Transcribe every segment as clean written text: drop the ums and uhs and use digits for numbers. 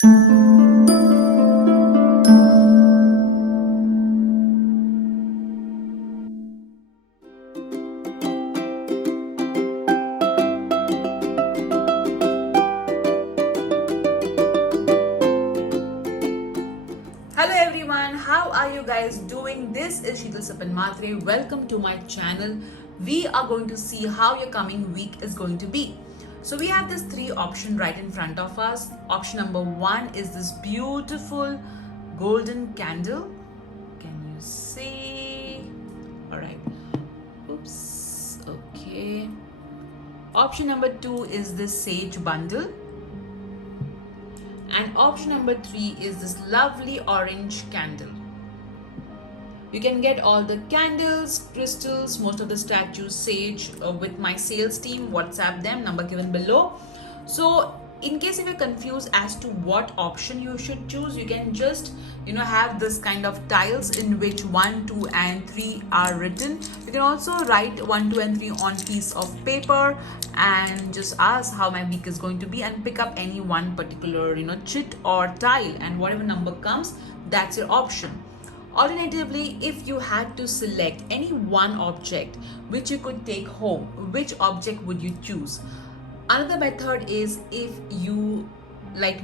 Hello everyone, how are you guys doing? This is Sheetal Sapan Matre. Welcome to my channel. We are going to see how your coming week is going to be. So we have this three option right in front of us. Option number one is this beautiful golden candle. Can you see? All right. Oops. Okay. Option number two is this sage bundle. And option number three is this lovely orange candle. You can get all the candles, crystals, most of the statues, sage with my sales team. WhatsApp them, number given below. So in case if you're confused as to what option you should choose, you can just have this kind of tiles in which 1, 2 and 3 are written. You can also write 1, 2 and 3 on piece of paper and just ask how my week is going to be and pick up any one particular chit or tile, and whatever number comes, that's your option. Alternatively, if you had to select any one object which you could take home, which object would you choose? Another method is if you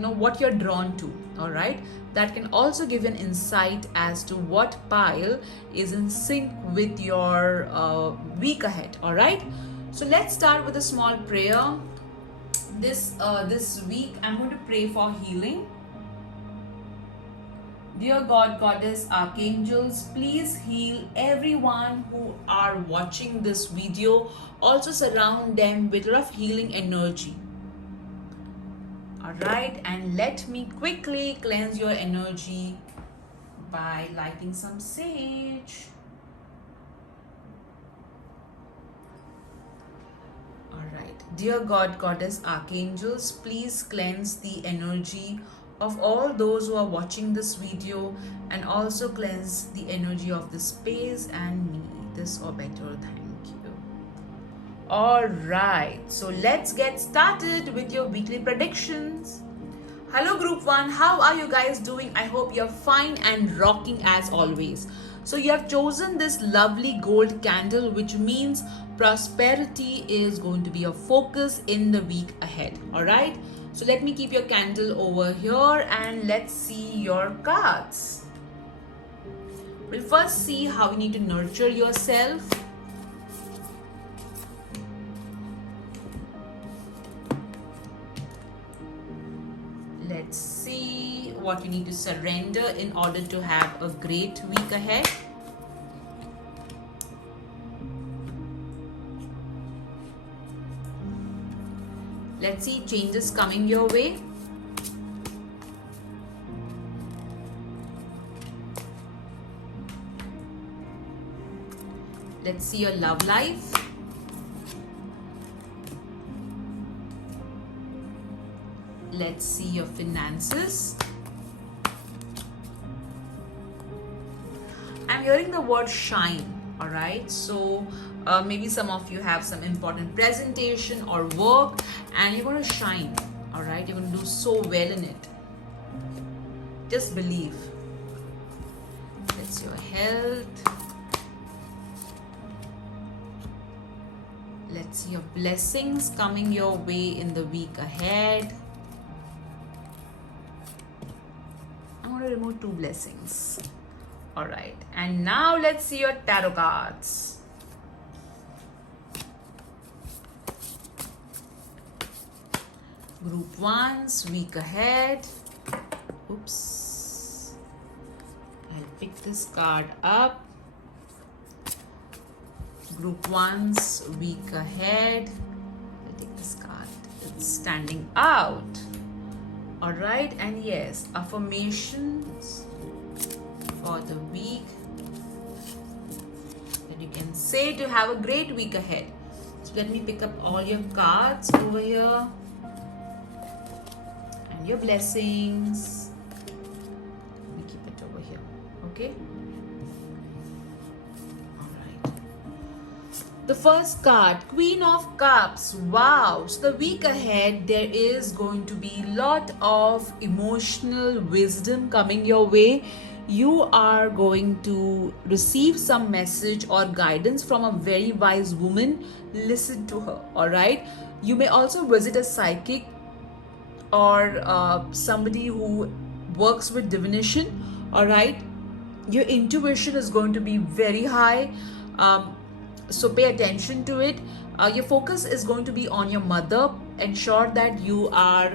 know what you're drawn to, all right? That can also give an insight as to what pile is in sync with your week ahead, all right? So let's start with a small prayer. This week, I'm going to pray for healing. Dear God, Goddess, Archangels, please heal everyone who are watching this video. Also surround them with a lot of healing energy. Alright, and let me quickly cleanse your energy by lighting some sage. Alright, dear God, Goddess, Archangels, please cleanse the energy of all those who are watching this video, and also cleanse the energy of the space and me. This or better, thank you. All right, so let's get started with your weekly predictions. Hello group 1, how are you guys doing? I hope you're fine and rocking as always. So you have chosen this lovely gold candle, which means prosperity is going to be a focus in the week ahead. All right, so let me keep your candle over here and let's see your cards. We'll first see how you need to nurture yourself. Let's see what you need to surrender in order to have a great week ahead. Let's see changes coming your way. Let's see your love life. Let's see your finances. I'm hearing the word shine, all right? So maybe some of you have some important presentation or work and you're going to shine, all right? You're going to do so well in it. Just believe. That's your health. Let's see your blessings coming your way in the week ahead. I'm going to remove 2 blessings. All right, and now let's see your tarot cards. Group 1's week ahead. Oops. I'll pick this card up. Group 1's week ahead. I'll take this card. It's standing out. All right, and yes, affirmations for the week that you can say to have a great week ahead. So let me pick up all your cards over here and your blessings. Let me keep it over here, okay? All right. The first card, Queen of Cups. Wow. So the week ahead, there is going to be a lot of emotional wisdom coming your way. You are going to receive some message or guidance from a very wise woman. Listen to her, all right? You may also visit a psychic or somebody who works with divination, all right? Your intuition is going to be very high. So pay attention to it. Your focus is going to be on your mother. Ensure that you are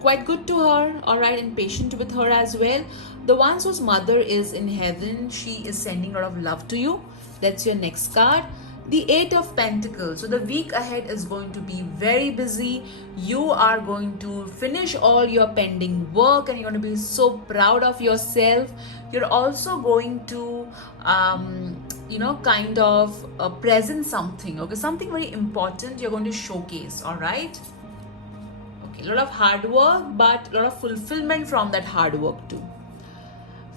quite good to her, all right, and patient with her as well. The one whose mother is in heaven, she is sending a lot of love to you. That's your next card. The Eight of Pentacles. So the week ahead is going to be very busy. You are going to finish all your pending work and you're going to be so proud of yourself. You're also going to kind of present something, okay, something very important you're going to showcase, all right? Okay, a lot of hard work, but a lot of fulfillment from that hard work too.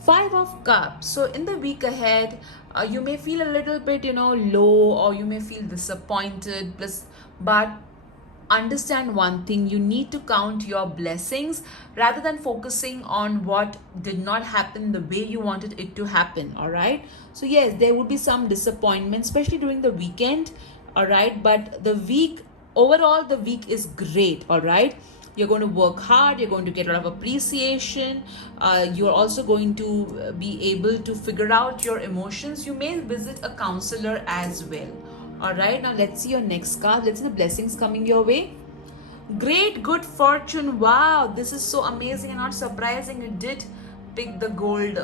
Five of Cups. So in the week ahead, you may feel a little bit, low, or you may feel disappointed. But understand one thing: you need to count your blessings rather than focusing on what did not happen the way you wanted it to happen. All right. So yes, there would be some disappointment, especially during the weekend. All right, but overall, the week is great. All right. You're going to work hard, you're going to get a lot of appreciation, you're also going to be able to figure out your emotions. You may visit a counselor as well. All right, now let's see your next card. Let's see the blessings coming your way. Great good fortune. Wow, this is so amazing and not surprising. You did pick the gold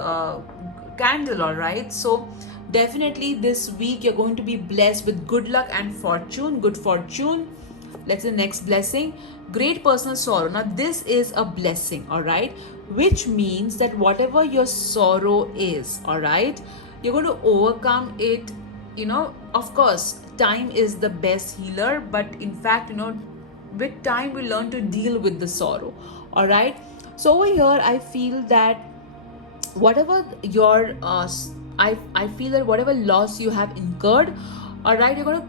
candle. All right, so definitely this week you're going to be blessed with good luck and fortune. Good fortune. Let's see the next blessing. Great personal sorrow. Now this is a blessing, all right, which means that whatever your sorrow is, all right, you're going to overcome it. Of course, time is the best healer, but in fact, with time we learn to deal with the sorrow, all right? So over here I feel that whatever your I feel that whatever loss you have incurred, all right, you're going to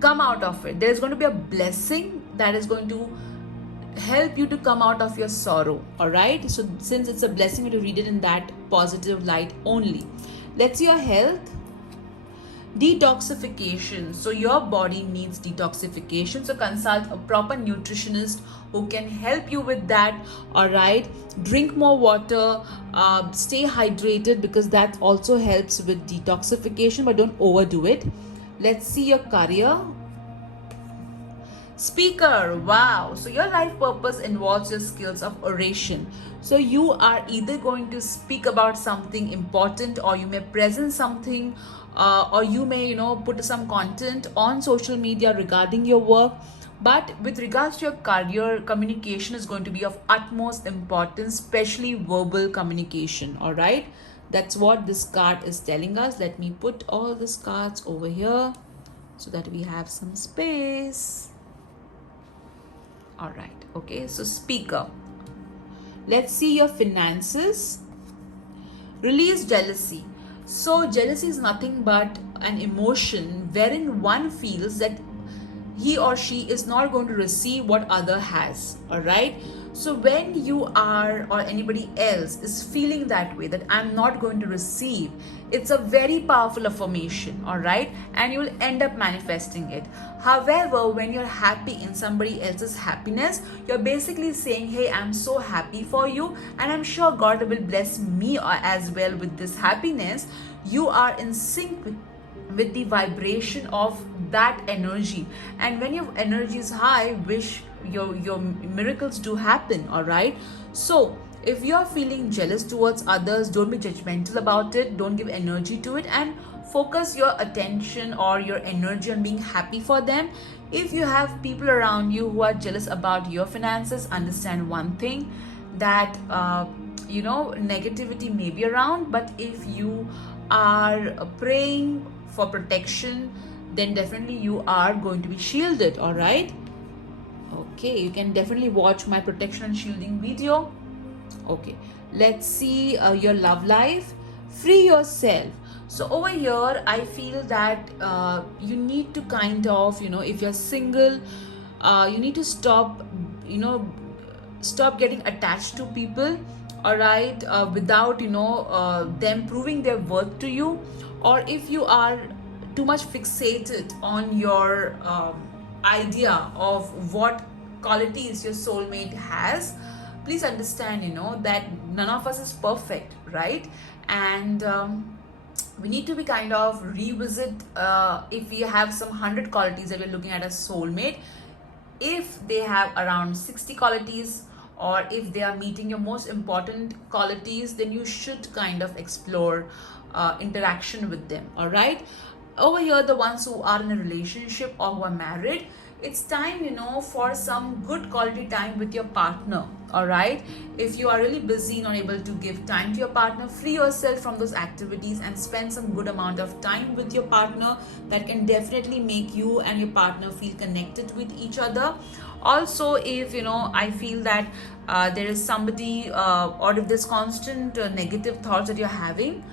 come out of it. There's going to be a blessing that is going to help you to come out of your sorrow, all right? So since it's a blessing, to read it in that positive light only. Let's see your health. Detoxification. So your body needs detoxification, so consult a proper nutritionist who can help you with that, all right? Drink more water, stay hydrated, because that also helps with detoxification, but don't overdo it. Let's see your career. Speaker. Wow. So your life purpose involves your skills of oration. So you are either going to speak about something important, or you may present something, or you may put some content on social media regarding your work. But with regards to your career, communication is going to be of utmost importance, especially verbal communication. All right, that's what this card is telling us. Let me put all these cards over here so that we have some space. All right, okay, so speaker. Let's see your finances. Release jealousy. So jealousy is nothing but an emotion wherein one feels that he or she is not going to receive what other has, all right? So when you are, or anybody else is feeling that way, that I'm not going to receive, it's a very powerful affirmation, all right? And you will end up manifesting it. However, when you're happy in somebody else's happiness, you're basically saying, hey, I'm so happy for you, and I'm sure God will bless me as well with this happiness. You are in sync with the vibration of that energy, and when your energy is high, wish your miracles do happen, all right? So if you're feeling jealous towards others, don't be judgmental about it, don't give energy to it, and focus your attention or your energy on being happy for them. If you have people around you who are jealous about your finances, understand one thing, that negativity may be around, but if you are praying for protection, then definitely you are going to be shielded, all right? Okay, you can definitely watch my protection and shielding video. Okay, let's see your love life. Free yourself. So over here I feel that you need to kind of, if you're single, you need to stop, you know stop getting attached to people, all right, without them proving their worth to you. Or if you are too much fixated on your idea of what qualities your soulmate has, please understand, that none of us is perfect, right? And we need to be kind of revisit, if we have some 100 qualities that we're looking at as soulmate, if they have around 60 qualities, or if they are meeting your most important qualities, then you should kind of explore interaction with them, all right? Over here, the ones who are in a relationship or who are married, it's time, for some good quality time with your partner, all right? If you are really busy, not able to give time to your partner, free yourself from those activities and spend some good amount of time with your partner. That can definitely make you and your partner feel connected with each other. Also, if I feel that there is somebody, or if there's constant negative thoughts that you're having,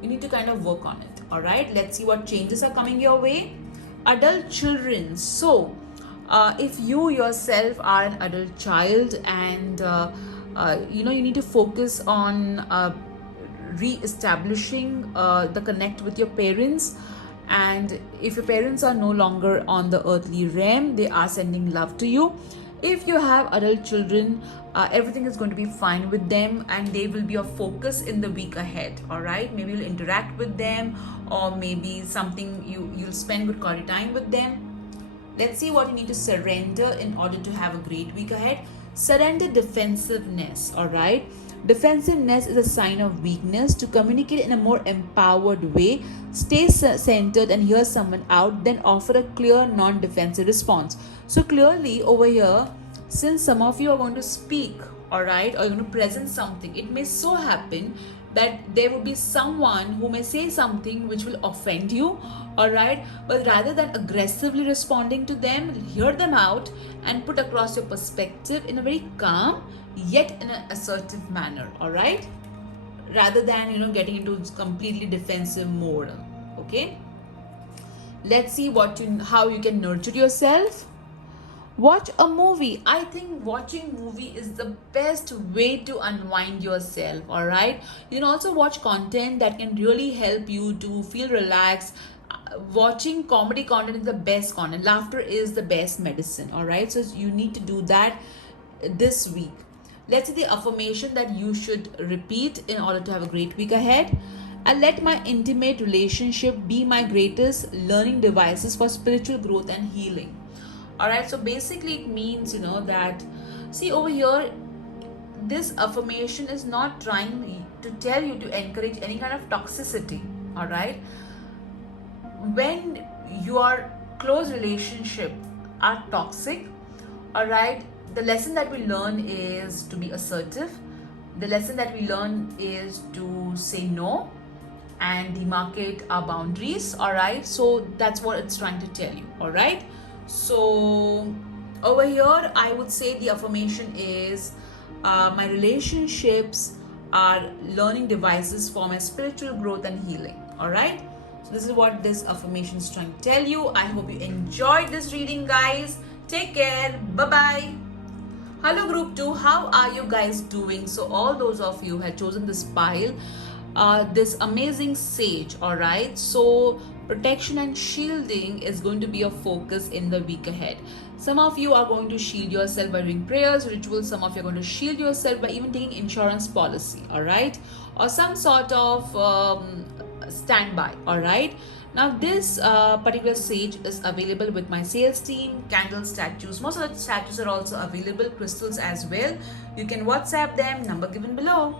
you need to kind of work on it, all right? Let's see what changes are coming your way. Adult children. So if you yourself are an adult child, and you need to focus on re-establishing the connect with your parents. And if your parents are no longer on the earthly realm, they are sending love to you. If you have adult children, everything is going to be fine with them, and they will be your focus in the week ahead, all right? Maybe you'll interact with them, or maybe something you'll spend good quality time with them. Let's see what you need to surrender in order to have a great week ahead. Surrender defensiveness, all right? Defensiveness is a sign of weakness. To communicate in a more empowered way, stay centered and hear someone out, then offer a clear, non-defensive response. So clearly over here, since some of you are going to speak, all right, or you're going to present something, it may so happen that there will be someone who may say something which will offend you, all right? But rather than aggressively responding to them, hear them out and put across your perspective in a very calm yet in an assertive manner, all right? Rather than getting into completely defensive mode. Okay, let's see how you can nurture yourself. Watch a movie. I think watching movie is the best way to unwind yourself, all right? You can also watch content that can really help you to feel relaxed. Watching comedy content is the best content. Laughter is the best medicine, all right? So you need to do that this week. Let's see the affirmation that you should repeat in order to have a great week ahead. And let my intimate relationship be my greatest learning devices for spiritual growth and healing. All right, so basically it means that, see over here, this affirmation is not trying to tell you to encourage any kind of toxicity, all right? When your close relationship are toxic, all right, the lesson that we learn is to be assertive. The lesson that we learn is to say no and demarcate our boundaries, all right? So that's what it's trying to tell you, all right? So over here, I would say the affirmation is my relationships are learning devices for my spiritual growth and healing, all right? So this is what this affirmation is trying to tell you. I hope you enjoyed this reading, guys. Take care. Bye-bye. Hello group 2, how are you guys doing? So all those of you had chosen this pile, this amazing sage, all right? So protection and shielding is going to be a focus in the week ahead. Some of you are going to shield yourself by doing prayers, rituals. Some of you are going to shield yourself by even taking insurance policy, all right? Or some sort of standby, all right? Now this particular sage is available with my sales team. Candle statues, most of the statues are also available, crystals as well. You can WhatsApp them, number given below.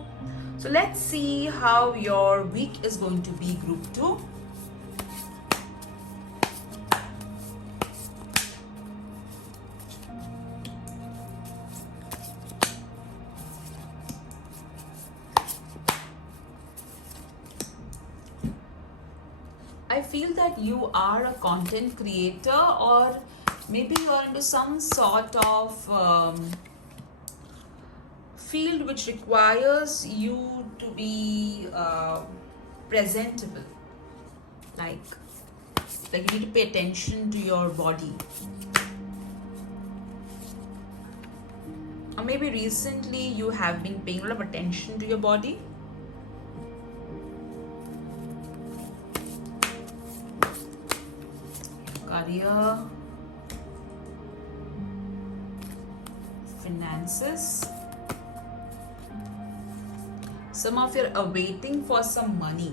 So let's see how your week is going to be, group 2. I feel that you are a content creator, or maybe you are into some sort of field which requires you to be presentable. Like you need to pay attention to your body. Or maybe recently you have been paying a lot of attention to your body. Career, finances. Some of you are awaiting for some money.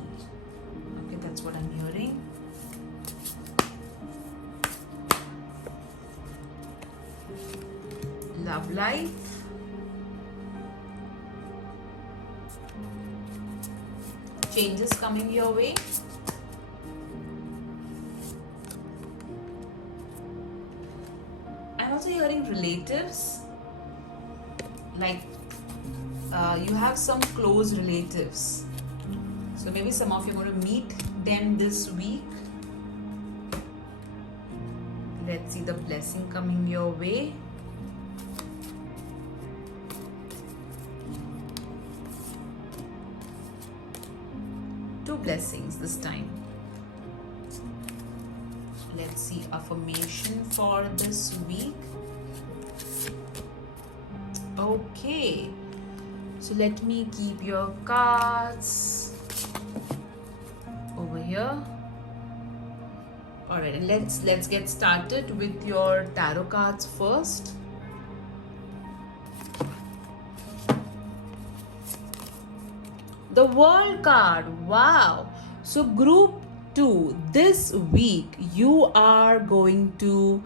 Okay, that's what I'm hearing. Love life. Changes coming your way. I'm also hearing relatives. Like you have some close relatives. So maybe some of you are going to meet them this week. Let's see the blessing coming your way. Two blessings this time. Let's see affirmation for this week. Okay, so let me keep your cards over here. All right, and let's get started with your tarot cards first. The World card. Wow. So group 2, this week you are going to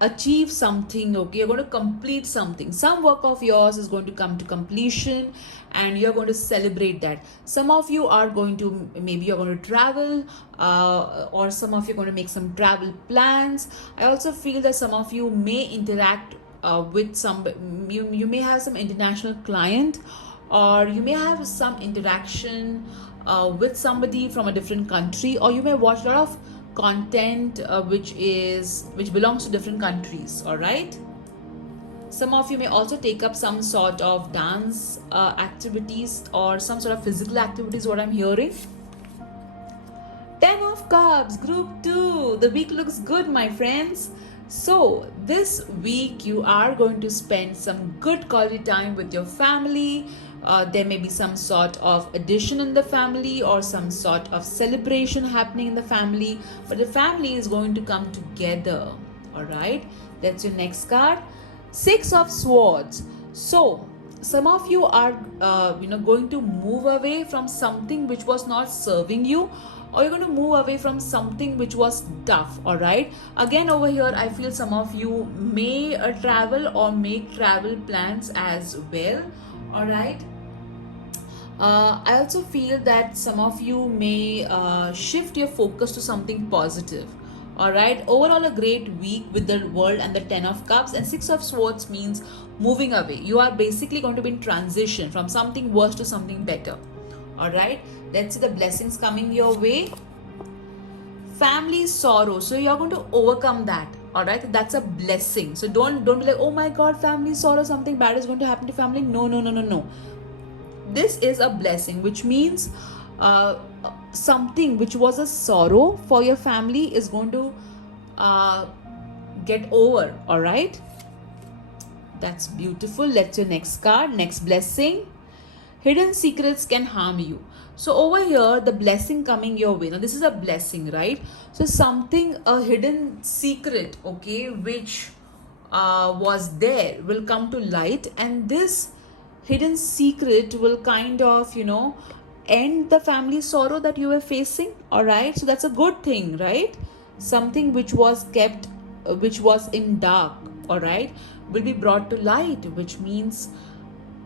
achieve something. Okay, you're going to complete something. Some work of yours is going to come to completion and you're going to celebrate that. Some of you are going to, maybe you're going to travel, or some of you are going to make some travel plans. I also feel that some of you may interact with some, you may have some international client, or you may have some interaction with somebody from a different country, or you may watch a lot of content which belongs to different countries. All right, some of you may also take up some sort of dance activities or some sort of physical activities, what I'm hearing. 10 of Cups, group 2. The week looks good, my friends. So this week you are going to spend some good quality time with your family. There may be some sort of addition in the family or some sort of celebration happening in the family, but the family is going to come together. All right, that's your next card. 6 of Swords. So some of you are going to move away from something which was not serving you, or you're going to move away from something which was tough. All right, again over here I feel some of you may travel or make travel plans as well. All right, I also feel that some of you may shift your focus to something positive. All right, overall a great week with the World and the 10 of Cups, and 6 of Swords means moving away. You are basically going to be in transition from something worse to something better. All right, let's see the blessings coming your way. Family sorrow, so you're going to overcome that. All right, that's a blessing. So don't be like, oh my god, family sorrow, something bad is going to happen to family. No. This is a blessing, which means something which was a sorrow for your family is going to get over. All right, that's beautiful. Let's your next card. Next blessing. Hidden secrets can harm you. So over here, the blessing coming your way. Now this is a blessing, right? So something, a hidden secret, okay, which was there will come to light, and this hidden secret will kind of, end the family sorrow that you were facing. All right, so that's a good thing, right? Something which was kept, which was in dark, all right, will be brought to light, which means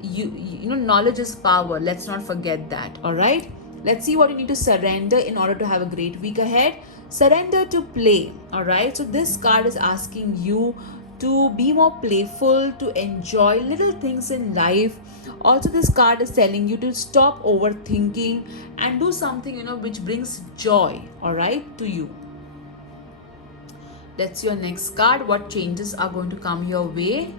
knowledge is power. Let's not forget that. All right, let's see what you need to surrender in order to have a great week ahead. Surrender to play. All right, so this card is asking you to be more playful, to enjoy little things in life. Also, this card is telling you to stop overthinking and do something which brings joy, all right, to you. That's your next card. What changes are going to come your way?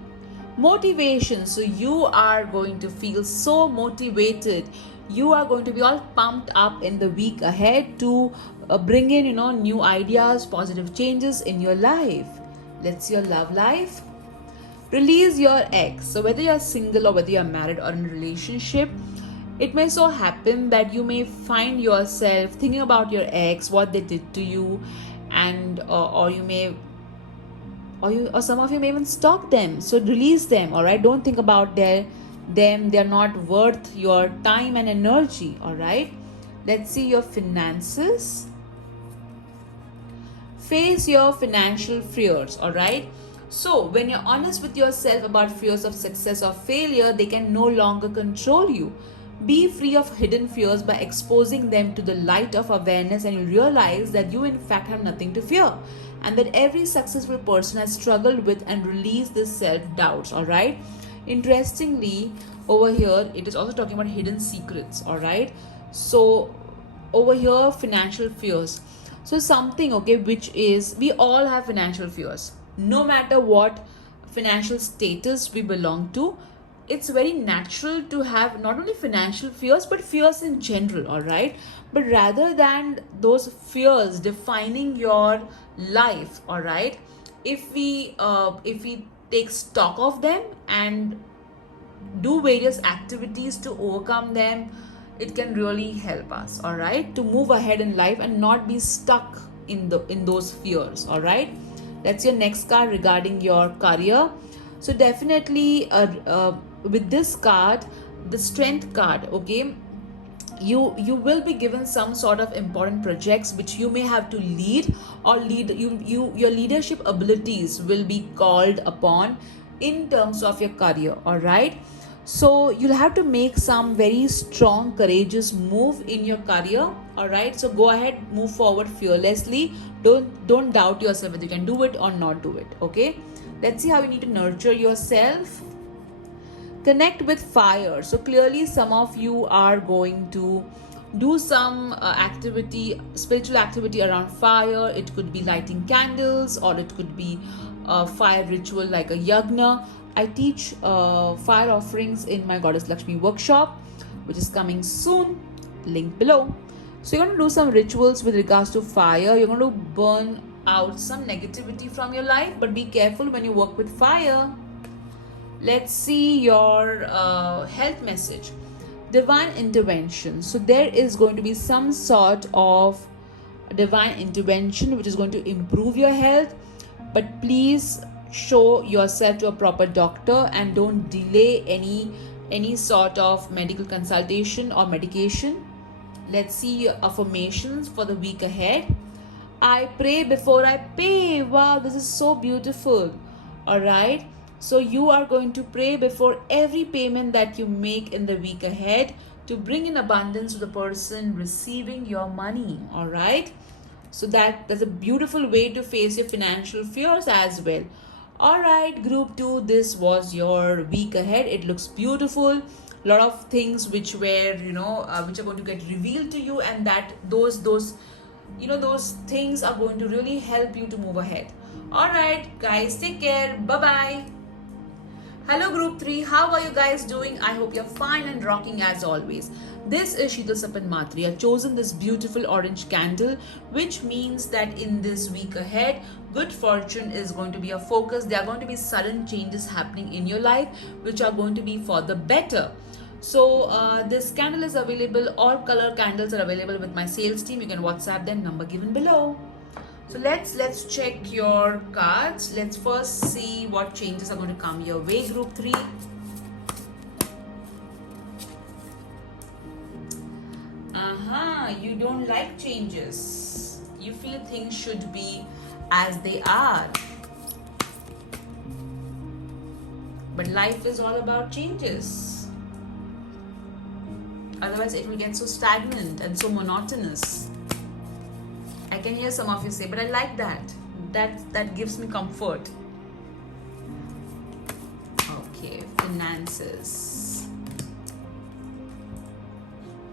Motivation. So you are going to feel so motivated. You are going to be all pumped up in the week ahead to bring in, new ideas, positive changes in your life. Let's see your love life. Release your ex. So whether you're single or whether you're married or in a relationship, it may so happen that you may find yourself thinking about your ex, what they did to you, and or you may or some of you may even stalk them. So release them, all right? Don't think about them. They're not worth your time and energy, all right? Let's see your finances. Face your financial fears, all right? So when you're honest with yourself about fears of success or failure, they can no longer control you. Be free of hidden fears by exposing them to the light of awareness, and you realize that you in fact have nothing to fear, and that every successful person has struggled with and released this self-doubts, all right? Interestingly, over here it is also talking about hidden secrets, all right? So over here, financial fears. So something, okay, which is, we all have financial fears, no matter what financial status we belong to. It's very natural to have not only financial fears but fears in general, all right? But rather than those fears defining your life, all right, if we take stock of them and do various activities to overcome them, it can really help us, all right, to move ahead in life and not be stuck in those fears, all right? That's your next card regarding your career. So definitely with this card, the strength card, okay, you will be given some sort of important projects which you may have to lead, or your leadership abilities will be called upon in terms of your career, all right? So you'll have to make some very strong, courageous move in your career, all right? So go ahead, move forward fearlessly. Don't doubt yourself whether you can do it or not do it, okay? Let's see how you need to nurture yourself. Connect with fire. So clearly some of you are going to do some spiritual activity around fire. It could be lighting candles, or it could be a fire ritual like a yagna. I teach fire offerings in my Goddess Lakshmi workshop, which is coming soon, link below. So you're going to do some rituals with regards to fire. You're going to burn out some negativity from your life, but be careful when you work with fire. Let's see your health message. Divine intervention. So there is going to be some sort of divine intervention which is going to improve your health, but please show yourself to a proper doctor and don't delay any sort of medical consultation or medication. Let's see your affirmations for the week ahead. I pray before I pay. Wow, this is so beautiful. All right, so you are going to pray before every payment that you make in the week ahead to bring in abundance to the person receiving your money, all right? So that's a beautiful way to face your financial fears as well. All right, group 2, this was your week ahead. It looks beautiful. A lot of things which were which are going to get revealed to you, and that those things are going to really help you to move ahead. All right guys, take care. Bye bye. Hello group 3, how are you guys doing? I hope you're fine and rocking as always. This is Sheetal Sapan Matri. I've chosen this beautiful orange candle, which means that in this week ahead, good fortune is going to be a focus. There are going to be sudden changes happening in your life, which are going to be for the better. So this candle is available. All color candles are available with my sales team. You can WhatsApp them, number given below. So let's check your cards. Let's first see what changes are going to come your way, group 3. You don't like changes. You feel things should be as they are. But life is all about changes. Otherwise it will get so stagnant and so monotonous. I can hear some of you say, but I like that. That gives me comfort. Okay, finances.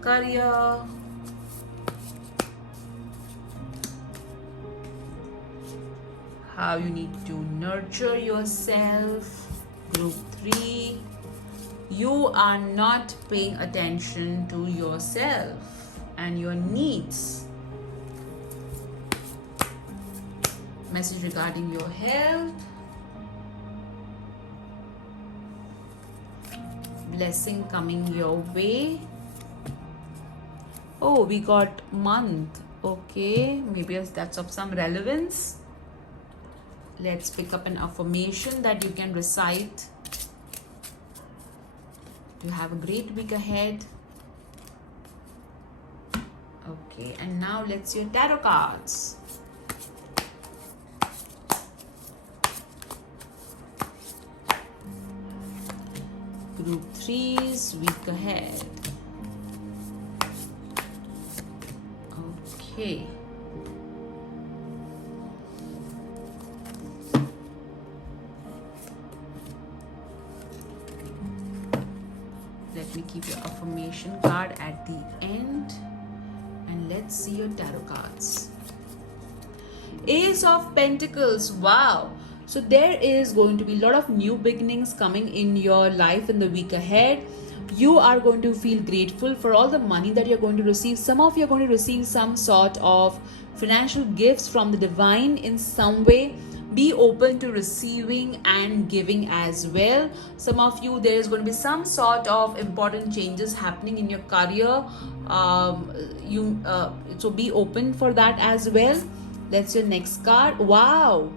Career. How you need to nurture yourself. Group 3, you are not paying attention to yourself and your needs. Message regarding your health. Blessing coming your way. Oh, we got month. Okay, maybe that's of some relevance. Let's pick up an affirmation that you can recite. You have a great week ahead. Okay, and now let's see your tarot cards. Group 3's week ahead. Okay. Let me keep your affirmation card at the end. And let's see your tarot cards. Ace of Pentacles. Wow. So there is going to be a lot of new beginnings coming in your life in the week ahead. You are going to feel grateful for all the money that you're going to receive. Some of you are going to receive some sort of financial gifts from the divine in some way. Be open to receiving and giving as well. Some of you, there is going to be some sort of important changes happening in your career. So be open for that as well. That's your next card. Wow,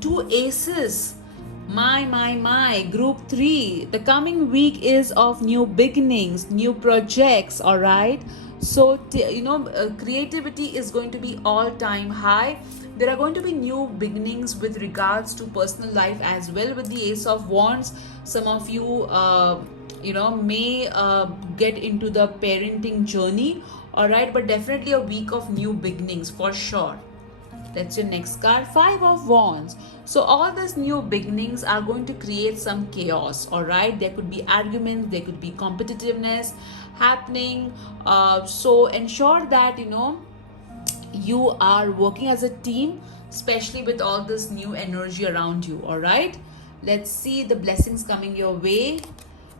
2 aces. My. Group 3. The coming week is of new beginnings, new projects. All right. So creativity is going to be all-time high. There are going to be new beginnings with regards to personal life as well with the Ace of Wands. Some of you may get into the parenting journey. All right, but definitely a week of new beginnings for sure. That's your next card. 5 of Wands. So all these new beginnings are going to create some chaos. All right, there could be arguments, there could be competitiveness happening. So ensure that you are working as a team, especially with all this new energy around you. All right, let's see the blessings coming your way.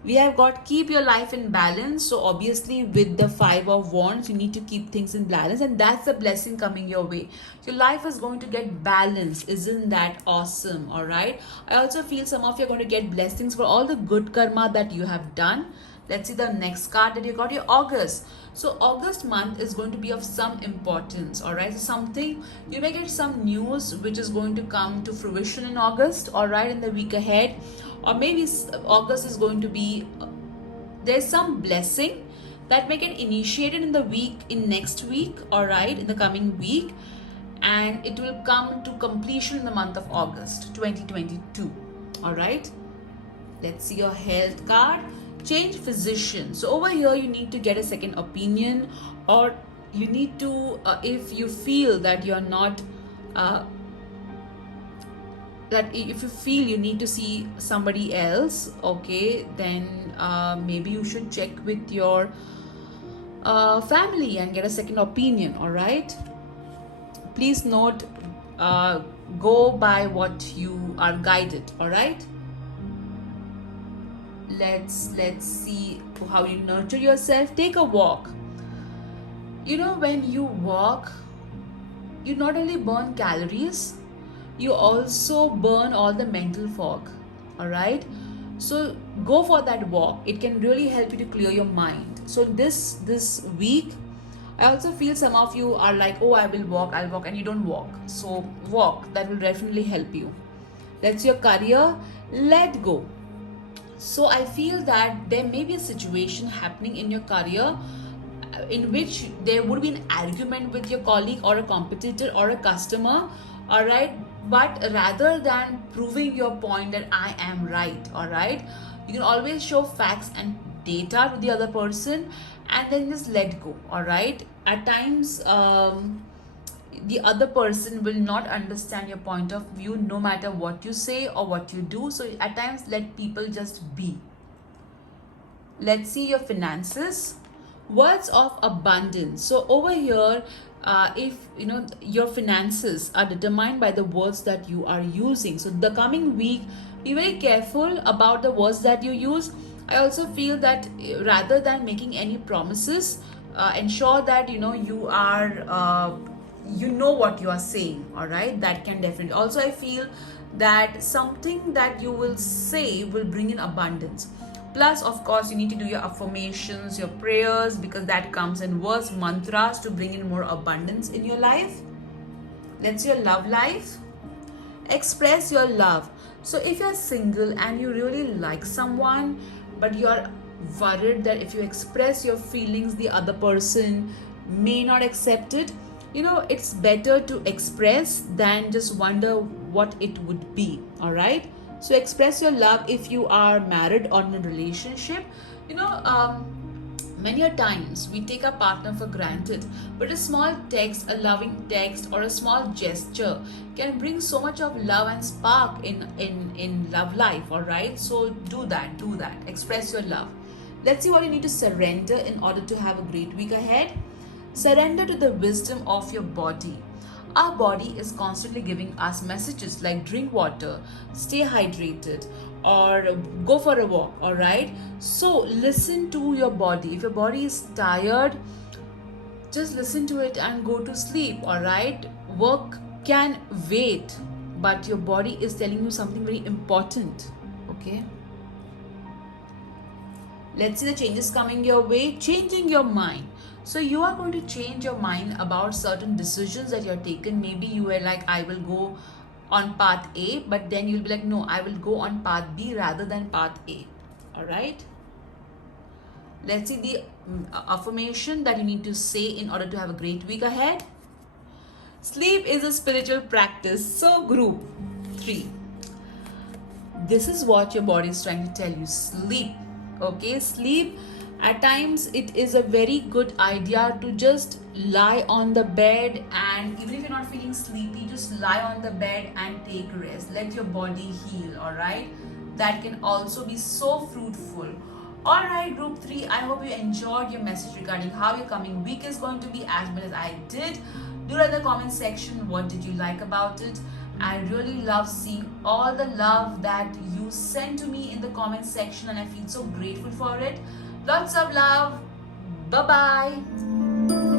We have got keep your life in balance. So obviously with the 5 of Wands, you need to keep things in balance, and that's the blessing coming your way. Your life is going to get balanced. Isn't that awesome? All right, I also feel some of you are going to get blessings for all the good karma that you have done. Let's see the next card that you got, your August. So August month is going to be of some importance. All right, so something, you may get some news which is going to come to fruition in August. All right, in the week ahead, or maybe August is going to be, there's some blessing that may get initiated in the week, in next week. All right, in the coming week, and it will come to completion in the month of August 2022. All right, let's see your health card. Change physician. So over here you need to get a second opinion, or you need to if you feel that you're not that if you feel you need to see somebody else, okay, then maybe you should check with your family and get a second opinion. All right, please note, go by what you are guided. All right, let's see how you nurture yourself. Take a walk. When you walk, you not only burn calories, you also burn all the mental fog. All right, so go for that walk. It can really help you to clear your mind. So this week, I also feel some of you are like, oh, I'll walk, and you don't walk. So walk, that will definitely help you. That's your career. Let go. So I feel that there may be a situation happening in your career in which there would be an argument with your colleague or a competitor or a customer. All right, but rather than proving your point that I am right, all right, you can always show facts and data to the other person, and then just let go. All right, at times the other person will not understand your point of view no matter what you say or what you do. So at times let people just be. Let's see your finances. Words of abundance. So over here, if your finances are determined by the words that you are using. So the coming week, Be very careful about the words that you use. I also feel that rather than making any promises, ensure that you are you know what you are saying. All right, that can definitely. Also, I feel that something that you will say will bring in abundance. Plus, of course, you need to do your affirmations, your prayers, because that comes in words, mantras to bring in more abundance in your life. Let's your love life. Express your love. So if you're single and you really like someone, but you're worried that if you express your feelings, the other person may not accept it, it's better to express than just wonder what it would be. All right. So express your love if you are married or in a relationship. You know, um, Many a times we take our partner for granted, but a small text, a loving text, or a small gesture can bring so much of love and spark in love life. All right, so do that. Express your love. Let's see what you need to surrender in order to have a great week ahead. Surrender to the wisdom of your body. Our body is constantly giving us messages like drink water, stay hydrated, or go for a walk. All right. So listen to your body. If your body is tired, just listen to it and go to sleep. All right. Work can wait, but your body is telling you something very important. Okay. Let's see the changes coming your way. Changing your mind. So you are going to change your mind about certain decisions that you're taken. Maybe you were like, I will go on path A, but then you'll be like, no, I will go on path B rather than path A. All right. Let's see the affirmation that you need to say in order to have a great week ahead. Sleep is a spiritual practice. So group 3. This is what your body is trying to tell you. Sleep. Okay, sleep. At times it is a very good idea to just lie on the bed, and even if you're not feeling sleepy, just lie on the bed and take rest. Let your body heal. All right, that can also be so fruitful. All right, group 3, I hope you enjoyed your message regarding how your coming week is going to be as well as I did. Do write in the comment section what did you like about it. I really love seeing all the love that you send to me in the comment section, and I feel so grateful for it. Lots of love. Bye bye.